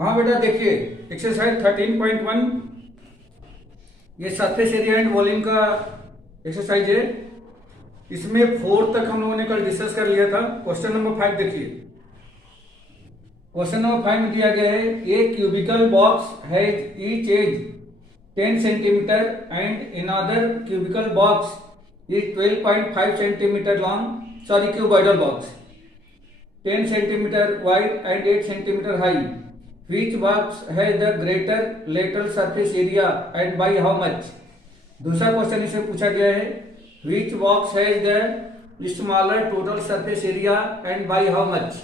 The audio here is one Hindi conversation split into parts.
हाँ बेटा देखिए, एक्सरसाइज 13.1 ये सरफेस एरिया एंड वॉल्यूम का एक्सरसाइज है। इसमें 4 तक हम लोगों ने कल डिस्कस कर लिया था। क्वेश्चन नंबर 5 देखिए। क्वेश्चन नंबर 5 में दिया गया है a cubical box has each edge 10 centimetre and another cubical box is 12.5 centimetre long, sorry cuboidal box 10 centimetre wide and 8 centimetre high. Which box has the greater lateral surface area and by how much? दूसरा क्वेश्चन इसमें पूछा गया है Which box has the smaller total surface area and by how much?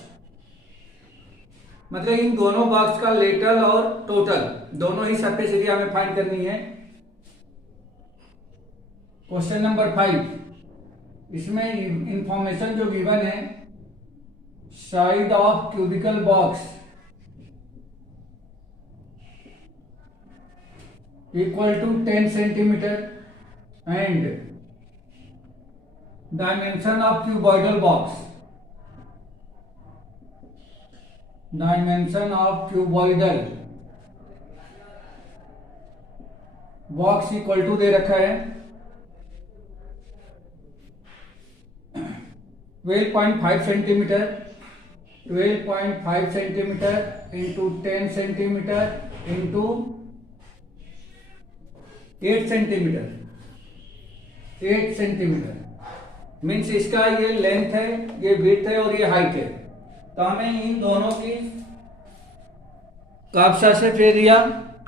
मतलब इन दोनों बॉक्स का लेटरल और टोटल दोनों ही सरफेस एरिया हमें फाइंड करनी है। क्वेश्चन नंबर 5 इसमें इंफॉर्मेशन जो गिवन है, side of cubical box equal to 10 centimeter and dimension of cuboidal box equal to दे रखा है 12.5 centimetre into 10 centimetre into 8 centimetre means इसका ये लेंथ है, ये विड्थ है और ये हाइट है। तो हमें इन दोनों की कर्व सरफेस एरिया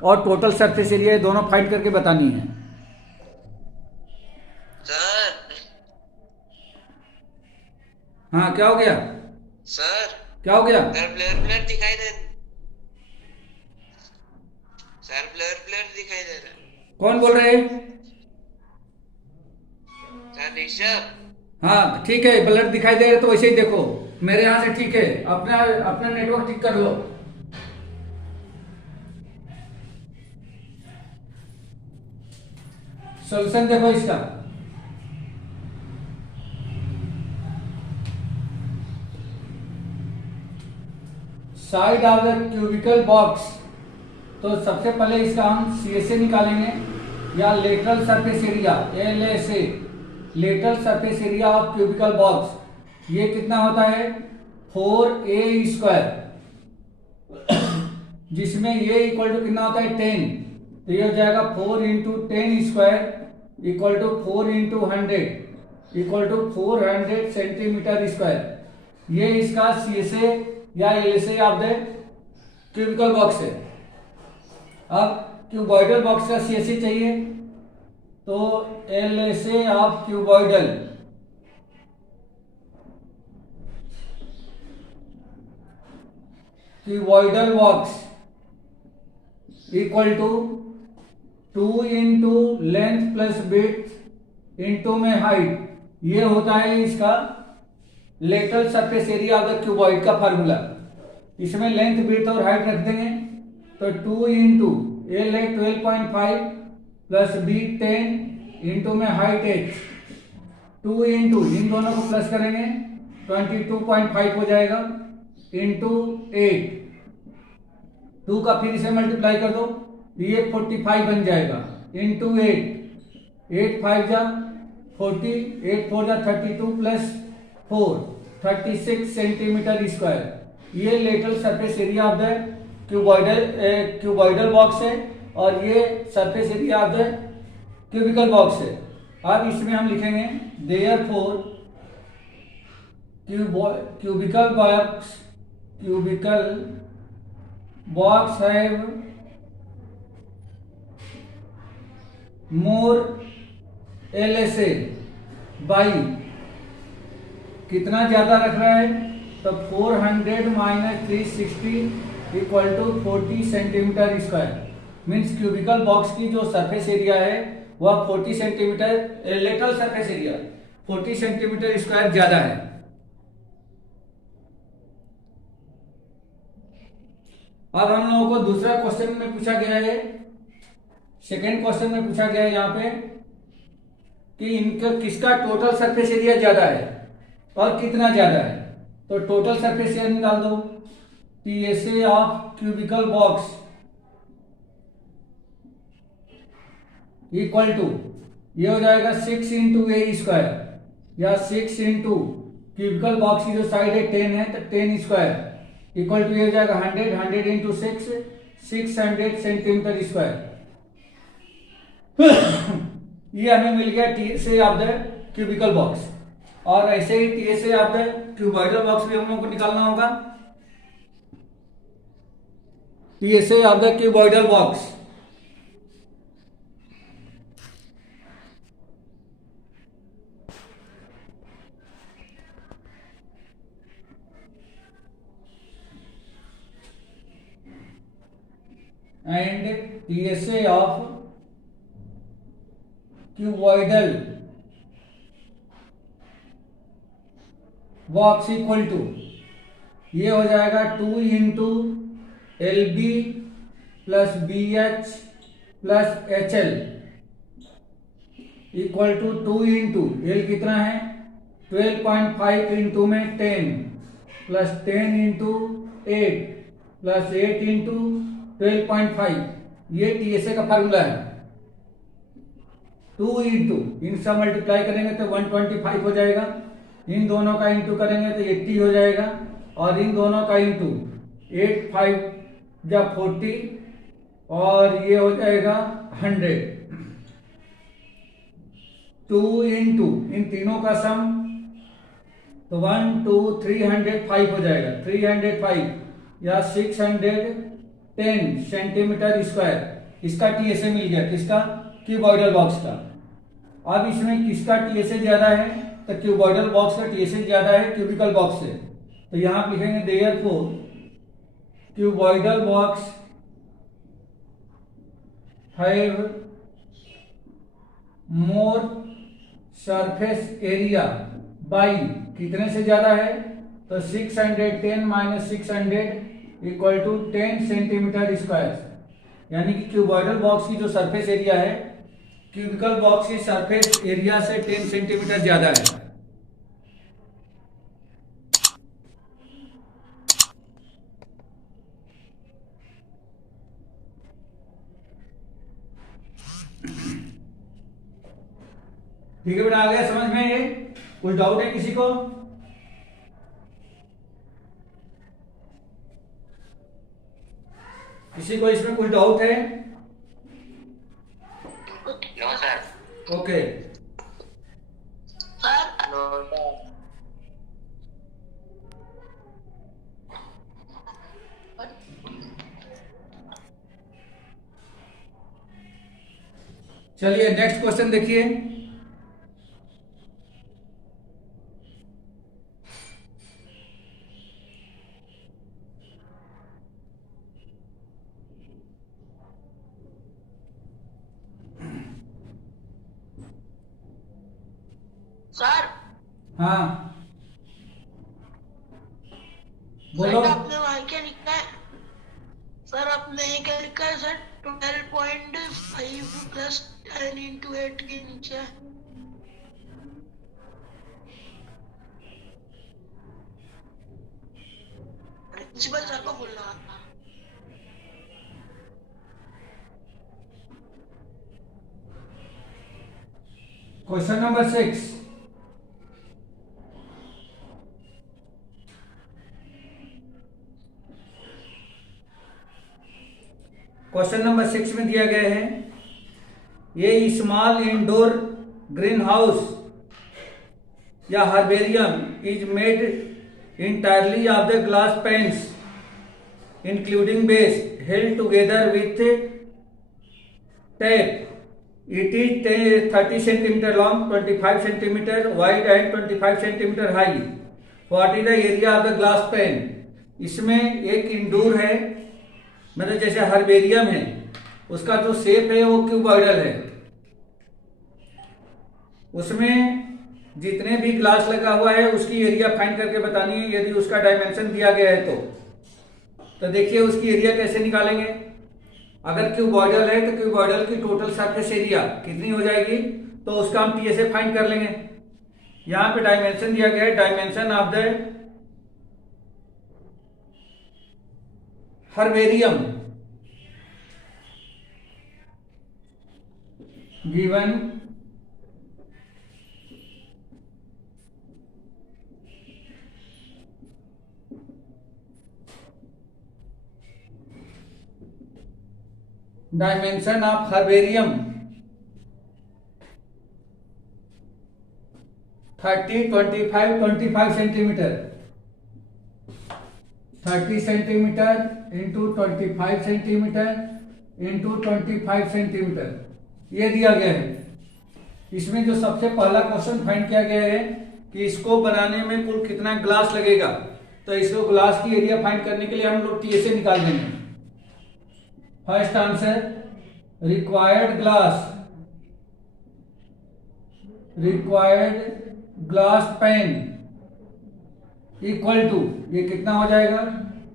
और टोटल सरफेस एरिया दोनों फाइंड करके बतानी है। सर हाँ क्या हो गया सर? क्या हो गया सर ब्लर दिखाई दे सर ब्लर दिखाई दे रहा है। कौन बोल रहे हैं? सर ऋषभ। हाँ ठीक है, ब्लर दिखाई दे रहा तो वैसे ही देखो, मेरे यहाँ से ठीक है। अपना अपना नेटवर्क ठीक कर लो। सॉल्यूशन देखो इसका। Side of the cubical box, तो सबसे पहले इसका हम CSA निकालेंगे या lateral surface area LSA, lateral surface area of cubical box. ये कितना होता है 4A², जिसमें ये इक्वल टू कितना होता है 10, तो ये हो जाएगा 4 into 10² equal to 4 into 100 equal to 400 centimetre square. ये इसका CSA या LSA of the cubical box है। अब क्यूबॉइडल बॉक्स का CSA चाहिए, तो LSA of cuboidal box equal to 2 into length plus width into में हाइट। ये होता है इसका lateral surface area of the cuboid का फार्मूला। इसमें लेंथ विड्थ और हाइट रख देंगे, तो 2 इंटू एल है 12.5 प्लस बी 10 इंटू में हाइट 8, 2 इंटू इन दोनों को प्लस करेंगे 22.5 हो जाएगा इंटू 8, 2 का फिर इसे मल्टीप्लाई कर दो, ये 45 बन जाएगा इंटू 8 5 जा 40, 8 4 जा 32 प्लस 4 36 सेंटीमीटर स्क्वायर। ये lateral surface area of the cuboidal box है और ये surface area of the cubical box है। अब इसमें हम लिखेंगे therefore cubical box have more LSA by, कितना ज्यादा रख रहा है, तो 400 minus 360 equal to 40 centimetre square. Means cubical box की जो सरफेस एरिया है वह 40 centimetre, lateral surface area 40 centimetre square ज्यादा है। अब हम लोगों को दूसरा क्वेश्चन में पूछा गया है, सेकेंड क्वेश्चन में पूछा गया है यहाँ पे कि इनका किसका टोटल सरफेस एरिया ज्यादा है और कितना ज्यादा है। तो टोटल सरफेस एरिया निकाल दो, TSA of cubical box equal to, ये हो जाएगा 6 इंटू ए स्क्वायर या 6 इंटू क्यूबिकल बॉक्स की जो साइड है 10 है तो 10 स्क्वायर इक्वल टू ये हो जाएगा 100 इंटू 6 600 सेंटीमीटर स्क्वायर। ये हमें मिल गया TSA of the cubical box. और ऐसे ही TSA of the cuboidal box भी हम लोग को निकालना होगा। TSA of the cuboidal box and TSA of cuboidal box equal to, ये हो जाएगा 2 into LB plus BH plus HL equal to 2 into L कितना है 12.5 इंटू में 10 प्लस 10 इंटू 8 प्लस 8 इंटू 12.5, ये TSA का फार्मूला है। 2 इंटू इनसे मल्टीप्लाई करेंगे तो 125 हो जाएगा, इन दोनों का इंटू करेंगे तो 80 हो जाएगा, और इन दोनों का इंटू 8 5 जब 40 और ये हो जाएगा 100। 2 इंटू इन तीनों का सम तो 1 2 305 हो जाएगा, 305 या 610 सेंटीमीटर स्क्वायर इसका TSA मिल गया। किसका? क्यूबॉइडल बॉक्स का। अब इसमें किसका TSA ज्यादा है तो क्यूबॉइडल बॉक्स का TSA ज्यादा है क्यूबिकल बॉक्स से, तो यहां आप लिखेंगे therefore cuboidal box have more surface area by, कितने से ज्यादा है तो 610 minus 600 equal to 10 centimetre square, यानी कि क्यूबॉइडल बॉक्स की जो सरफेस एरिया है क्यूबिकल बॉक्स की सरफेस एरिया से 10 सेंटीमीटर ज्यादा है। ठीक है बेटा, आ गया समझ में? ये कुछ डाउट है किसी को? किसी को इसमें कुछ डाउट है? No sir. Okay, sir no sir. चलिए नेक्स्ट क्वेश्चन देखिए। सर हाँ बोलो। सर आपने वहाँ क्या लिखा है? सर आपने ये क्या लिखा है सर? 12.5 प्लस 10 इंटू 8 के नीचे प्रिंसिपल सर को बोलना था। क्वेश्चन नंबर 6, क्वेश्चन नंबर 6 में दिया गया है ये स्मॉल इंडोर ग्रीन हाउस या herbarium is made entirely of the glass panes including base held together with tape. It is 30 centimeter long, 25 centimeter wide and 25 centimeter high. What is the area of the glass pane? इसमें एक इंडोर है, मतलब जैसे हर्बेरियम है, उसका जो शेप है वो क्यूबॉइडल है। उसमें जितने भी ग्लास लगा हुआ है उसकी एरिया फाइंड करके बतानी है, यदि उसका डायमेंशन दिया गया है तो देखिए उसकी एरिया कैसे निकालेंगे। अगर क्यूबॉइडल है तो क्यूबॉइडल की टोटल सरफेस एरिया कितनी हो जाएगी तो उसका हम TSA फाइंड कर लेंगे। यहां पे डायमेंशन दिया गया है, dimension of the herbarium given dimension of herbarium 30, 25, 25 centimetre, 30 centimetre into 25 centimetre into 25 centimetre, ये दिया गया है। इसमें जो सबसे पहला क्वेश्चन फाइंड किया गया है कि इसको बनाने में कुल कितना ग्लास लगेगा, तो इसको ग्लास की एरिया फाइंड करने के लिए हम लोग टीएसए निकाल देंगे। First answer, required glass pane equal to, ये कितना हो जाएगा,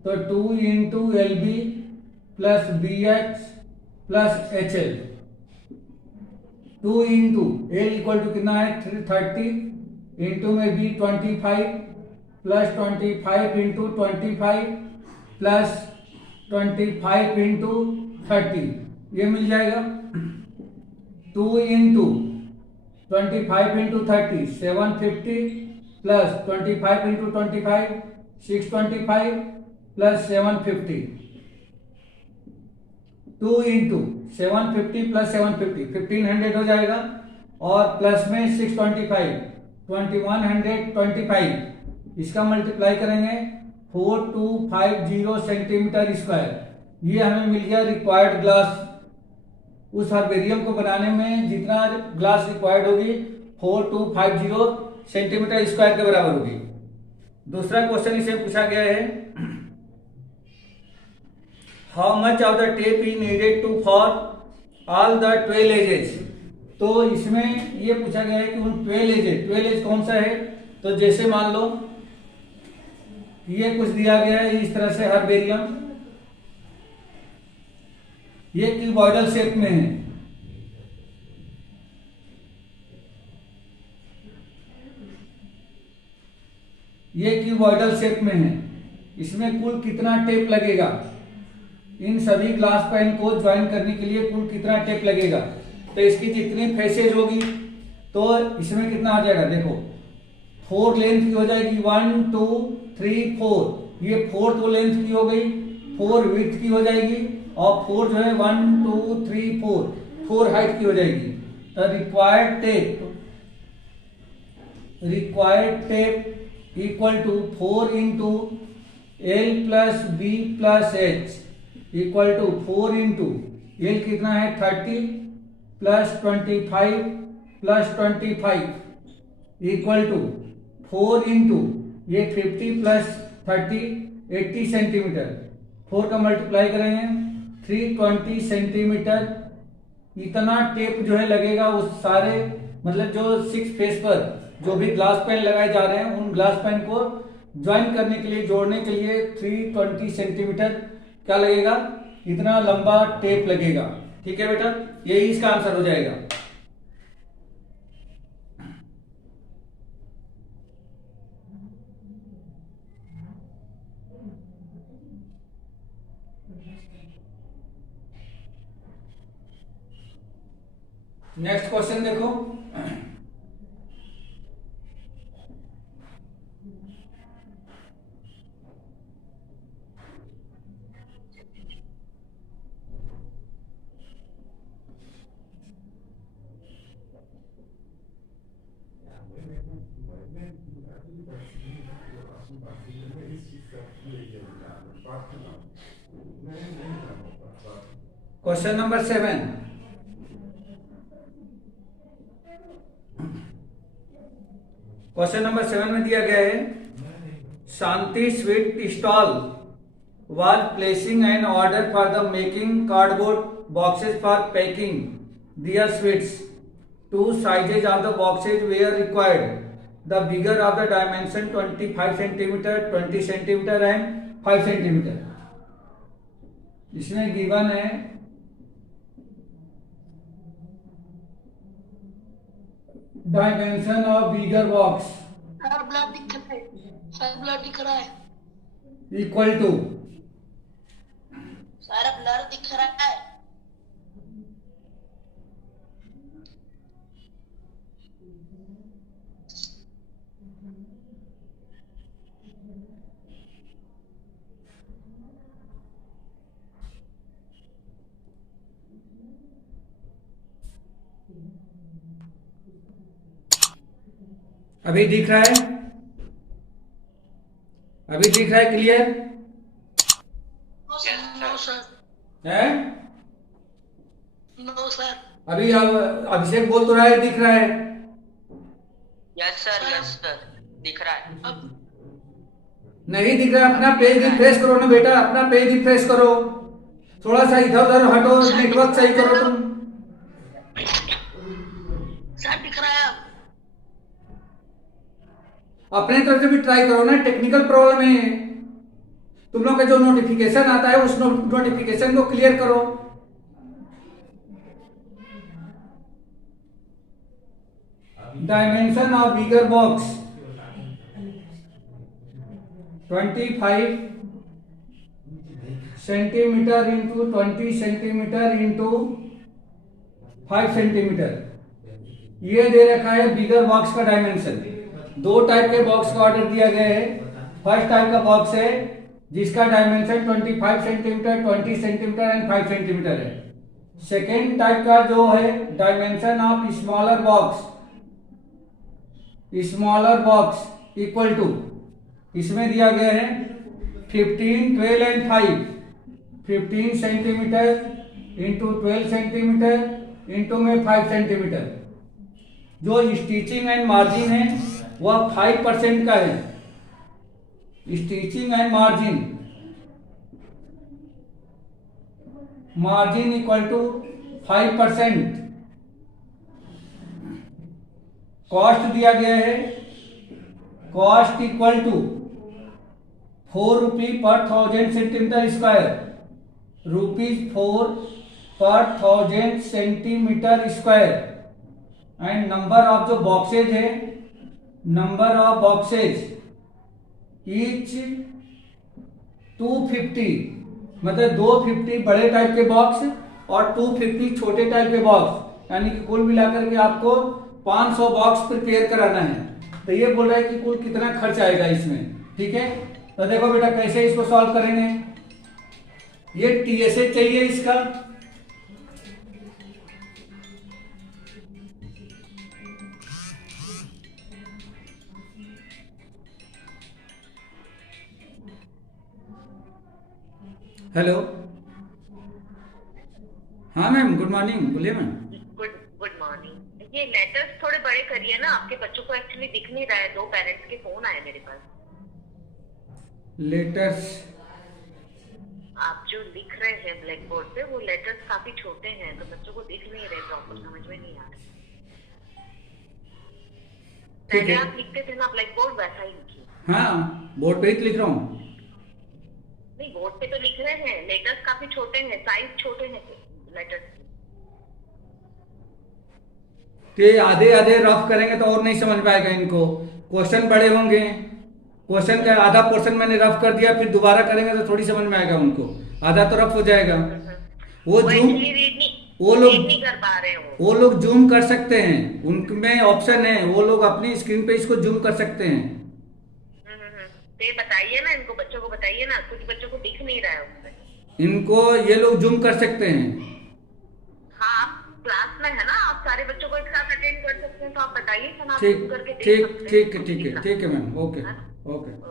तो 2 into L B plus B H plus H L. 2 into L equal to कितना है 30 इंटू में B 25 plus 25 into 25 plus 25 into 30, ये मिल जाएगा। 2 into 25 into 30 750 plus 25 into 25 625 plus 750। 2 into 750 plus 750 1500 हो जाएगा, और प्लस में 625 2125, इसका मल्टीप्लाई करेंगे 4250 सेंटीमीटर स्क्वायर। ये हमें मिल गया रिक्वायर्ड ग्लास। उस हर्बेरियम को बनाने में जितना ग्लास रिक्वायर्ड होगी 4250 सेंटीमीटर स्क्वायर के बराबर होगी। दूसरा क्वेश्चन इसे पूछा गया है, how much of the tape is needed to for all the 12 edges. तो इसमें ये पूछा गया है कि उन 12 एज कौन सा है, तो जैसे मान लो ये कुछ दिया गया है इस तरह से हर्बेरियम, ये क्यूबॉइडल शेप में है, ये क्यूबॉइडल शेप में है। इसमें कुल कितना टेप लगेगा, इन सभी ग्लास पेन को ज्वाइन करने के लिए कुल कितना टेप लगेगा, तो इसकी जितनी फेसेज होगी तो इसमें कितना आ जाएगा, देखो 4 लेंथ की हो जाएगी 1 2 3 4, ये 4 तो लेंथ की हो गई, 4 विड्थ की हो जाएगी, और 4 जो है 1 2 3 4 हाइट की हो जाएगी। तो required tape equal to 4 into L plus B plus H equal to 4 into L कितना है 30 plus 25 plus 25 equal to 4 into ये 50 प्लस 30 80 सेंटीमीटर, 4 का मल्टीप्लाई करेंगे 320 सेंटीमीटर। इतना टेप जो है लगेगा उस सारे, मतलब जो 6 फेस पर जो भी ग्लास पेन लगाए जा रहे हैं उन ग्लास पेन को ज्वाइन करने के लिए, जोड़ने के लिए 320 सेंटीमीटर क्या लगेगा, इतना लंबा टेप लगेगा। ठीक है बेटा, यही इसका आंसर हो जाएगा। नेक्स्ट क्वेश्चन देखो, क्वेश्चन नंबर 7। क्वेश्चन नंबर 7 में दिया गया है, Shanti sweet stall was placing an order for the making cardboard boxes for packing their sweets. 2 sizes of the boxes were required. The bigger of the dimension 25 centimeter, 20 centimeter and 5 centimeter. इसमें गिवन है dimension of bigger box sir blood दिख रहा है, सर ब्लड दिख रहा है, इक्वल टू अभी दिख रहा है? अभी दिख रहा है clear? No sir, no sir, है? No sir. अभी अभिषेक बोल तो रहा है दिख रहा है। यस सर दिख रहा है। अब नहीं दिख रहा, अपना पेज रिफ्रेश करो ना बेटा, अपना पेज रिफ्रेश करो, थोड़ा सा इधर उधर हटो, नेटवर्क सही करो तुम। सर दिख रहा है अब। अपने तरफ से भी ट्राई करो ना, टेक्निकल प्रॉब्लम है। तुम लोग का जो नोटिफिकेशन आता है उस नोटिफिकेशन को क्लियर करो। Dimension of bigger box 25 centimetre into 20 centimetre into 5 centimetre ये दे रखा है बिगर बॉक्स का डायमेंशन। दो टाइप के बॉक्स का ऑर्डर दिया गया है। फर्स्ट टाइप का बॉक्स है जिसका dimension 25 centimetre, 20 centimetre and 5 centimetre है। सेकेंड टाइप का जो है dimension of smaller box equal to, इसमें दिया गया है 15, 12 and 5, 15 centimetre into 12 centimetre into में 5 सेंटीमीटर। जो स्टिचिंग एंड मार्जिन है वह 5% का है। Stitching and margin equal to 5%। Cost दिया गया है, कॉस्ट इक्वल टू 4 रुपी पर 1000 सेंटीमीटर स्क्वायर, ₹4 पर 1000 centimetre square. And number of जो बॉक्सेज है, नंबर ऑफ बॉक्सेज ईच 250, मतलब 250 बड़े टाइप के बॉक्स और 250 छोटे टाइप के बॉक्स, यानी कि कुल मिलाकर के आपको 500 बॉक्स प्रिपेयर कराना है। तो ये बोल रहा है कि कुल कितना खर्च आएगा इसमें। ठीक है, तो देखो बेटा कैसे इसको सॉल्व करेंगे। ये टीएसए चाहिए इसका, हेलो, हाँ मैम, गुड मॉर्निंग, बोलिए मैम। Good morning. ये लेटर्स थोड़े बड़े करिए ना, आपके बच्चों को एक्चुअली दिख नहीं रहा है। 2 पेरेंट्स के फोन आए मेरे पास। लेटर्स आप जो लिख रहे हैं ब्लैक बोर्ड पे वो लेटर्स काफी छोटे हैं, तो बच्चों को दिख नहीं रहे, प्रॉपर समझ में नहीं आ रहा। पहले आप लिखते थे ना ब्लैक बोर्ड, वैसा ही लिखिए। हाँ, बोर्ड पे ही लिख रहा हूँ। नहीं, बोर्ड पे तो लिख रहे हैं, लेटर्स काफी छोटे हैं, साइज छोटे हैं लेटर्स। तो आधे आधे रफ करेंगे तो और नहीं समझ पाएगा इनको। क्वेश्चन बड़े होंगे, क्वेश्चन का आधा पोर्शन मैंने रफ कर दिया, फिर दोबारा करेंगे तो थोड़ी समझ में आएगा उनको, आधा तो रफ हो जाएगा। वो जूम, वो लोग नहीं कर पा रहे हो। वो लोग जूम कर सकते हैं, उनमें ऑप्शन है, वो लोग अपनी स्क्रीन पे इसको जूम कर सकते हैं। तो ये बताइए ना इनको, बच्चों को बताइए ना, कुछ बच्चों को दिख नहीं रहा है उसमें। इनको ये लोग जूम कर सकते हैं। हाँ, आप क्लास में है ना, आप सारे बच्चों को एक साथ अटेंड कर सकते हैं, तो आप बताइए ना, आप ठीक जूम करके देख ठीक सकते हैं। ठीक है, ठीक है, ठीक है मैम, ओके ओके।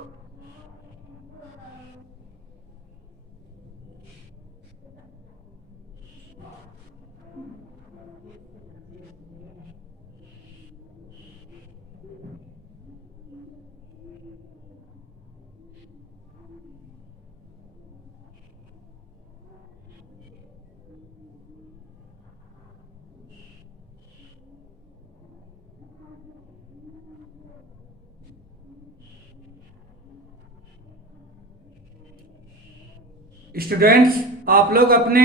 स्टूडेंट्स, आप लोग अपने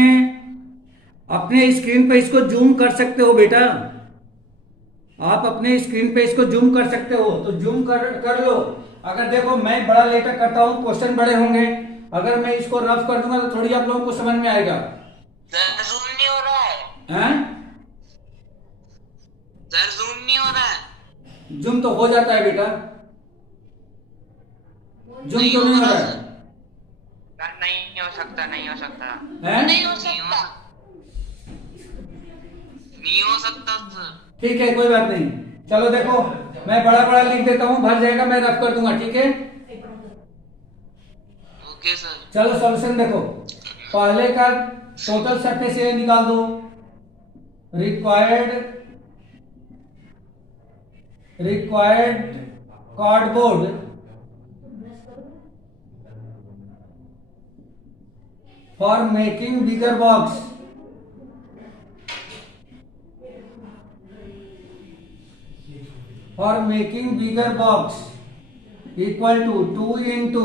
अपने स्क्रीन पे इसको जूम कर सकते हो बेटा, आप अपने स्क्रीन पे इसको जूम कर सकते हो, तो जूम कर लो। अगर देखो मैं बड़ा लेटर करता हूँ, क्वेश्चन बड़े होंगे, अगर मैं इसको रफ कर दूंगा तो थोड़ी आप लोगों को समझ में आएगा। सर जूम नहीं हो रहा है। हैं? सर जूम नहीं हो रहा है। जूम तो हो जाता है बेटा, जूम तो नहीं हो रहा है। नहीं हो सकता, नहीं हो सकता, हैं? नहीं हो सकता। नहीं हो सकता सर। ठीक है, कोई बात नहीं। चलो देखो, मैं बड़ा बड़ा लिख देता हूँ, भर जाएगा, मैं रफ कर दूंगा, ठीक है। Okay sir. चलो सॉल्यूशन देखो, पहले का टोटल सरफेस एरिया निकाल दो। Required cardboard for making bigger box equal to 2 into,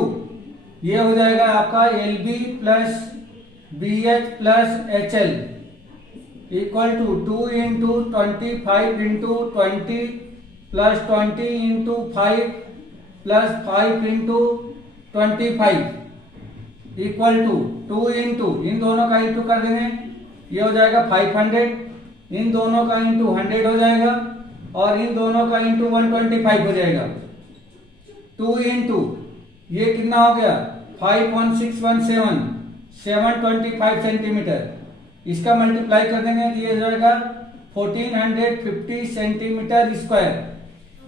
ये हो जाएगा आपका LB plus BH plus HL equal to 2 into 25 into 20 plus 20 into 5 plus 5 into 25 equal to 2 into, इन दोनों का इंटू कर देंगे, ये हो जाएगा 500, इन दोनों का इंटू 100 हो जाएगा, और इन दोनों का इंटू 125 हो जाएगा। 2 इंटू ये कितना हो गया 51617, 725 सेंटीमीटर, इसका मल्टीप्लाई कर देंगे तो ये हो जाएगा 1450 सेंटीमीटर स्क्वायर।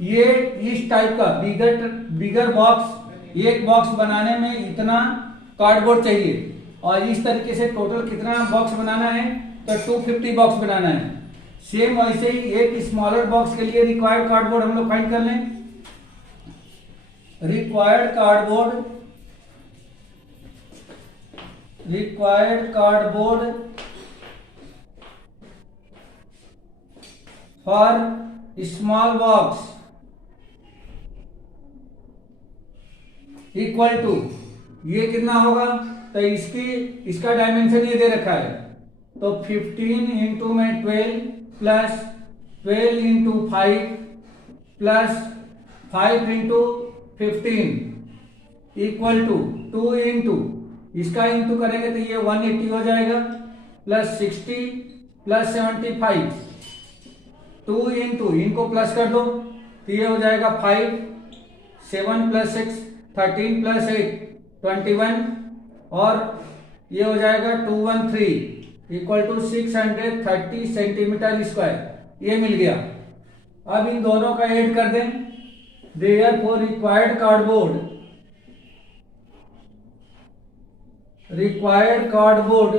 ये इस टाइप का बिगर बॉक्स, एक बॉक्स बनाने में इतना कार्डबोर्ड चाहिए, और इस तरीके से टोटल कितना बॉक्स बनाना है, तो 250 बॉक्स बनाना है। सेम वैसे ही एक स्मॉलर बॉक्स के लिए रिक्वायर्ड कार्डबोर्ड हम लोग फाइंड कर लें। Required cardboard for small box equal to, ये कितना होगा, तो इसका डायमेंशन ये दे रखा है, तो 15 इंटू में 12 plus 12 into 5 plus 5 into 15 equal to 2 into, इसका इंटू करेंगे तो ये 180 हो जाएगा, प्लस 60 प्लस 75, 2 इंटू, इनको प्लस कर दो तो ये हो जाएगा 5, 7 प्लस 6 13 प्लस 8 21, और ये हो जाएगा 213 इक्वल टू 630 सेंटीमीटर स्क्वायर, ये मिल गया। अब इन दोनों का ऐड कर दें, therefore required cardboard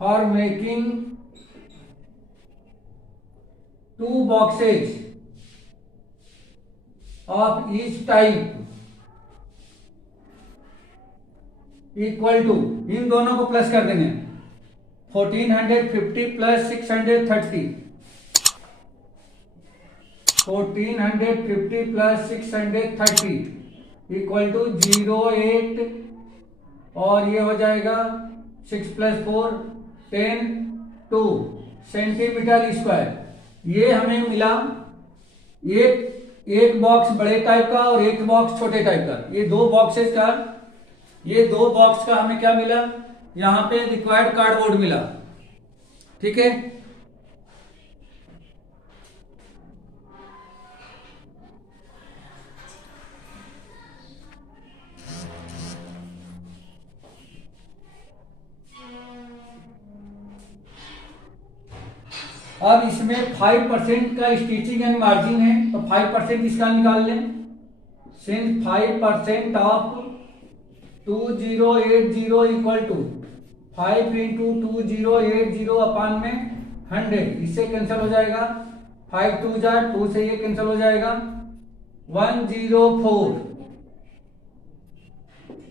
for making 2 boxes of each type equal to, इन दोनों को प्लस कर देंगे, 1450 प्लस 630, 1450 प्लस 630 इक्वल टू 08, और ये हो जाएगा 6 प्लस 4 10 2 सेंटीमीटर स्क्वायर। ये हमें मिला एक बॉक्स बड़े टाइप का और एक बॉक्स छोटे टाइप का, ये दो बॉक्स का हमें क्या मिला, यहां पे रिक्वायर्ड कार्डबोर्ड मिला, ठीक है। अब इसमें 5% का स्टिचिंग एंड मार्जिन है, तो 5% इसका निकाल लें। Since 5% of 2080 equal to 5 into 2080 upon में 100, इससे कैंसिल हो जाएगा, 5 2 जा 2 से ये कैंसिल हो जाएगा, 104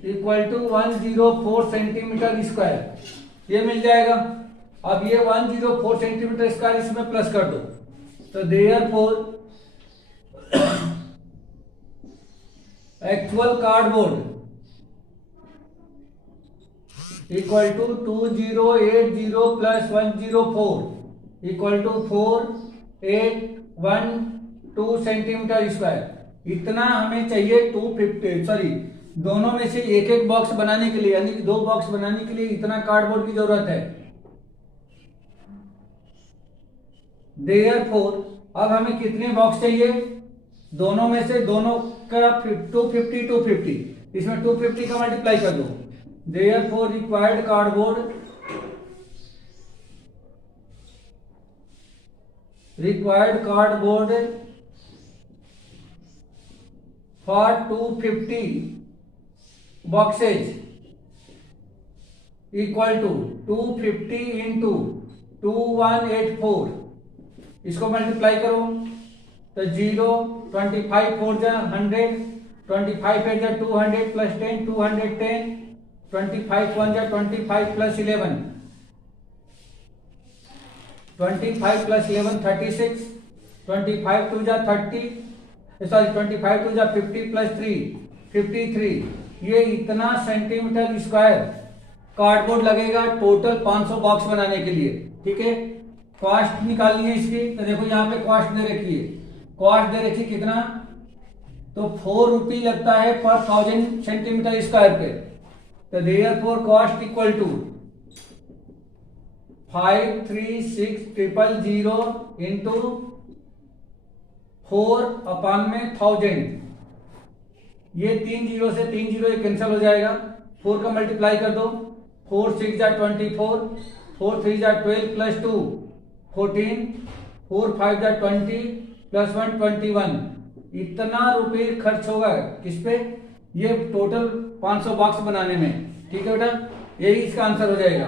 इक्वल टू 104 सेंटीमीटर स्क्वायर, ये मिल जाएगा। अब ये 104 सेंटीमीटर स्क्वायर इसमें प्लस कर दो, तो therefore actual cardboard equal to 2080 plus 104 equal to 4812 centimetre square. इतना हमें चाहिए 250, सॉरी दोनों में से एक बॉक्स बनाने के लिए, यानी कि 2 बॉक्स बनाने के लिए इतना कार्डबोर्ड की जरूरत है। देयरफॉर अब हमें कितने बॉक्स चाहिए, दोनों में से दोनों का 250 इसमें 250 का मल्टीप्लाई कर दो। Therefore required cardboard required cardboard for 250 boxes equal to 250 into 2184। इसको मल्टीप्लाई करो तो 0, 25 4 जा 100, 25 8 जा 200 प्लस 10 210, 25 1 जा 25 प्लस 11, 25 प्लस 11 36, 25 2 जा 30, सॉरी 25 2 जा 50 प्लस 3 53। ये इतना सेंटीमीटर स्क्वायर कार्डबोर्ड लगेगा टोटल 500 बॉक्स बनाने के लिए। ठीक है, कॉस्ट निकालनी है इसकी, तो देखो यहाँ पे कॉस्ट दे रखी है, कॉस्ट दे रखी कितना, तो 4 रुपये लगता है पर 1000 सेंटीमीटर स्क्वायर पे। तो therefore cost equal to 536,000 into 4 upon में 1000। ये 3 जीरो से 3 जीरो कैंसिल हो जाएगा, 4 का मल्टीप्लाई कर दो, 4 6 जा 24, 4 3 जा 12 प्लस 2 14, 4 5 जा 20 प्लस 1 21। इतना रुपए खर्च होगा किस पे, ये टोटल 500 बॉक्स बनाने में। ठीक है बेटा, यही इसका आंसर हो जाएगा।